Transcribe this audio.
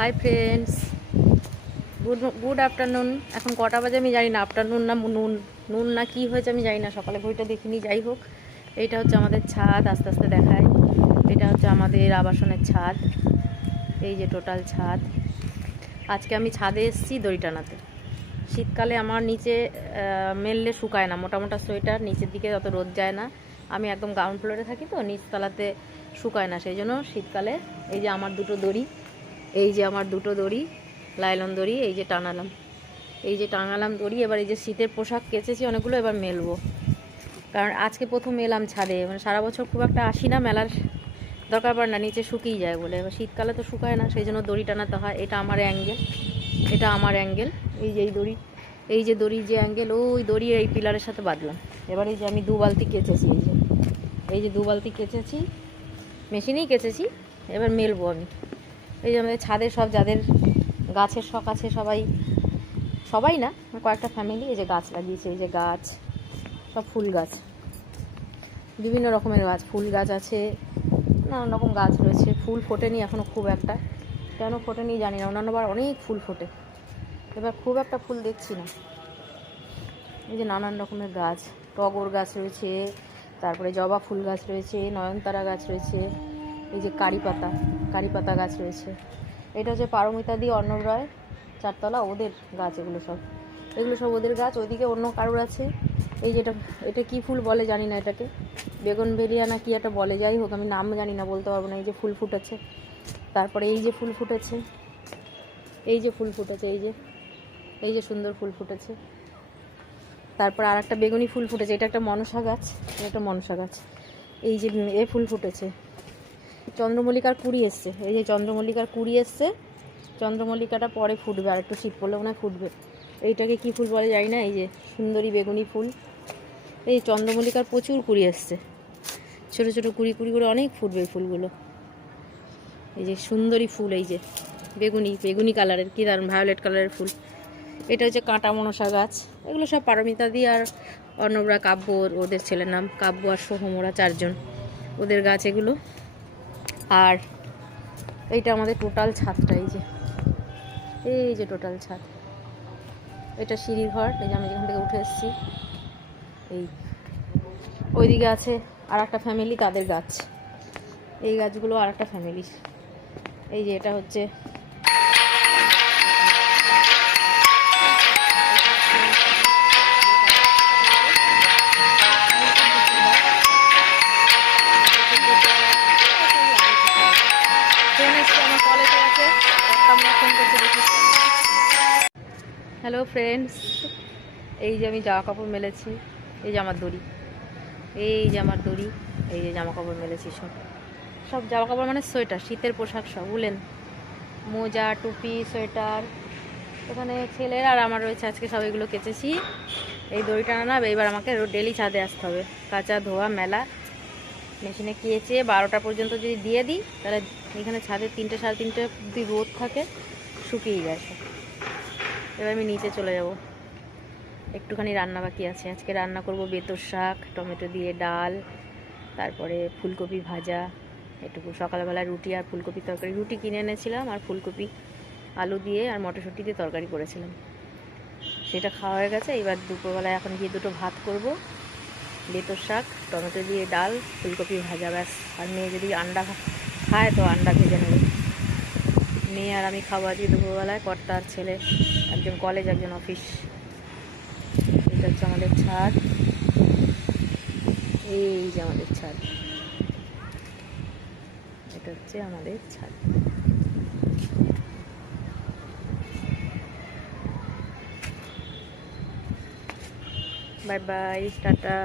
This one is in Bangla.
Hi friends good good afternoon এখন কটা বাজে আমি জানি না। আফটারনুন না নুন নুন না কি হয়েছে আমি জানি না। সকালে ঘড়িটা দেখিনি, যাই হোক। এইটা হচ্ছে আমাদের ছাদ, আস্তে আস্তে দেখায় এটা হচ্ছে আমাদের আবাসনের ছাদ। এই যে টোটাল ছাদ। আজকে আমি ছাদে এসেছি দড়ি টানাতে শীতকালে আমার নিচে মেললে শুকায় না। মোটা মোটা সোয়েটার, নিচের দিকে অত রোদ যায় না। আমি একদম গ্রাউন্ড ফ্লোরে থাকি তো, নিচতলাতে শুকায় না। সেই জন্য শীতকালে এই যে আমার দুটো দড়ি এই যে আমার দুটো দড়ি, লাইলন দড়ি, এই যে টানালাম। এই যে টাঙালাম দড়ি, এবার এই যে শীতের পোশাক কেচেছি, অনেকগুলো এবার মেলবো। কারণ আজকে প্রথম এলাম ছাদে মানে সারা বছর খুব একটা আসি না, মেলার দরকার পড়ে না, নিচে শুকিয়ে যায় বলে। এবার শীতকালে তো শুকায় না, সেই জন্য দড়ি টানাতে হয়, এটা আমার অ্যাঙ্গেল, এটা আমার অ্যাঙ্গেল। এই যে এই দড়ি, এই যে দড়ি যে অ্যাঙ্গেল, ওই দড়ি এই পিলারের সাথে বাঁধলাম। এবার এই যে আমি দু বালতি কেচেছি, এই যে এই যে দু বালতি কেচেছি, মেশিনেই কেচেছি, এবার মেলবো আমি। এই যে আমাদের ছাদে সব, যাদের গাছের শখ আছে সবাই সবাই না, কয়েকটা ফ্যামিলি এই যে গাছ লাগিয়েছে, এই যে গাছ, সব ফুল গাছ। বিভিন্ন রকমের গাছ, ফুল গাছ আছে, নানান রকম গাছ রয়েছে। ফুল ফোটেনি এখনও খুব একটা। কেন ফোটেনি জানি না অন্যান্যবার অনেক ফুল ফোটে। এবার খুব একটা ফুল দেখছি না। এই যে নানান রকমের গাছ, টগর গাছ রয়েছে, তারপরে জবা ফুল গাছ রয়েছে, নয়নতারা গাছ রয়েছে। এই যে কারি পাতা কারি পাতা গাছ রয়েছে। এটা হচ্ছে পারমিতা দি, অর্ণব রায়, চারতলা, ওদের গাছ এগুলো সব। এগুলো সব ওদের গাছ, ওইদিকে অন্য কারোর আছে। এই যেটা, এটা কি ফুল বলে জানি না এটাকে। বেগুন বেরিয়া না কি একটা বলে, যাই হোক, আমি নাম জানি না, বলতে পারব না, এই যে ফুল ফুটেছে। তারপরে এই যে ফুল ফুটেছে, এই যে ফুল ফুটেছে, এই যে এই যে সুন্দর ফুল ফুটেছে। তারপর আর একটা বেগুনি ফুল ফুটেছে, এটা একটা মনসা গাছ, এটা একটা মনসা গাছ। এই যে, এ ফুল ফুটেছে। চন্দ্রমল্লিকার কুড়ি এসছে। এই যে চন্দ্রমল্লিকার কুড়ি এসছে, চন্দ্রমল্লিকাটা পরে ফুটবে আর একটু শীত পড়লে মনে ফুটবে। এইটাকে কী ফুল বলে জানি না, এই যে সুন্দরী বেগুনি ফুল। এই চন্দ্রমল্লিকার প্রচুর কুড়ি এসছে। ছোটো ছোটো কুড়ি কুড়ি করে অনেক ফুটবে এই ফুলগুলো। এই যে সুন্দরী ফুল, এই যে বেগুনি বেগুনি কালারের, কী দারুণ ভায়োলেট কালারের ফুল। এটা হচ্ছে কাঁটা মনসা গাছ। এগুলো সব পারমিতা দি আর অর্ণবরা কাব্য ওদের ছেলের নাম কাব্য আর সোহম, ওরা চারজন। ওদের গাছ এগুলো। আর এইটা আমাদের টোটাল ছাদটা, এই যে। এই যে টোটাল ছাদ। এটা সিঁড়ির ঘর, এই যে আমি যেখান থেকে উঠে এসেছি। এই ওইদিকে আছে আর একটা ফ্যামিলি তাদের গাছ। এই গাছগুলো আর একটা ফ্যামিলির এই যে এটা হচ্ছে হ্যালো ফ্রেন্ডস এই যে আমি জামা কাপড় মেলেছি, এই যে আমার দড়ি। এই যে আমার দড়ি, এই যে জামা কাপড় মেলেছি সব। সব জামা কাপড় মানে সোয়েটার, শীতের পোশাক সব, উলেন। মোজা, টুপি, সোয়েটার। ওখানে ছেলের আর আমার রয়েছে, আজকে সব এগুলো কেচেছি। এই দড়িটা না এইবার আমাকে ডেলি ছাদে আসতে হবে। কাঁচা ধোয়া, মেলা। মেশিনে কেচে বারোটা পর্যন্ত যদি দিয়ে দিই, তাহলে এখানে ছাদে তিনটে, সাড়ে তিনটে অব্দি রোদ থাকে, শুকিয়ে গেছে এবার আমি নিচে চলে যাব। একটুখানি রান্না বাকি আছে। আজকে রান্না করব বেতর শাক, টমেটো দিয়ে ডাল, তারপরে ফুলকপি ভাজা, এটুকু। সকালবেলা রুটি আর ফুলকপি তরকারি। রুটি কিনে এনেছিলাম আর ফুলকপি, আলু দিয়ে আর মটরশুঁটি দিয়ে তরকারি করেছিলাম। সেটা খাওয়া হয়ে গেছে। এবার দুপুরবেলায় এখন গিয়ে দুটো ভাত করব। বেতর শাক, টমেটো দিয়ে ডাল, ফুলকপি ভাজা, ব্যাস। আর মেয়ে যদি আন্ডা খায় তো আন্ডা ভেজে নেবে। মেয়ে আর আমি খাব আজকে দুপুরবেলায় কর্তার ছেলে, একজন কলেজ একজন অফিস এটা হচ্ছে আমাদের ছাদ। এই যে আমাদের ছাদ। এটা হচ্ছে আমাদের ছাদ। Bye bye tata.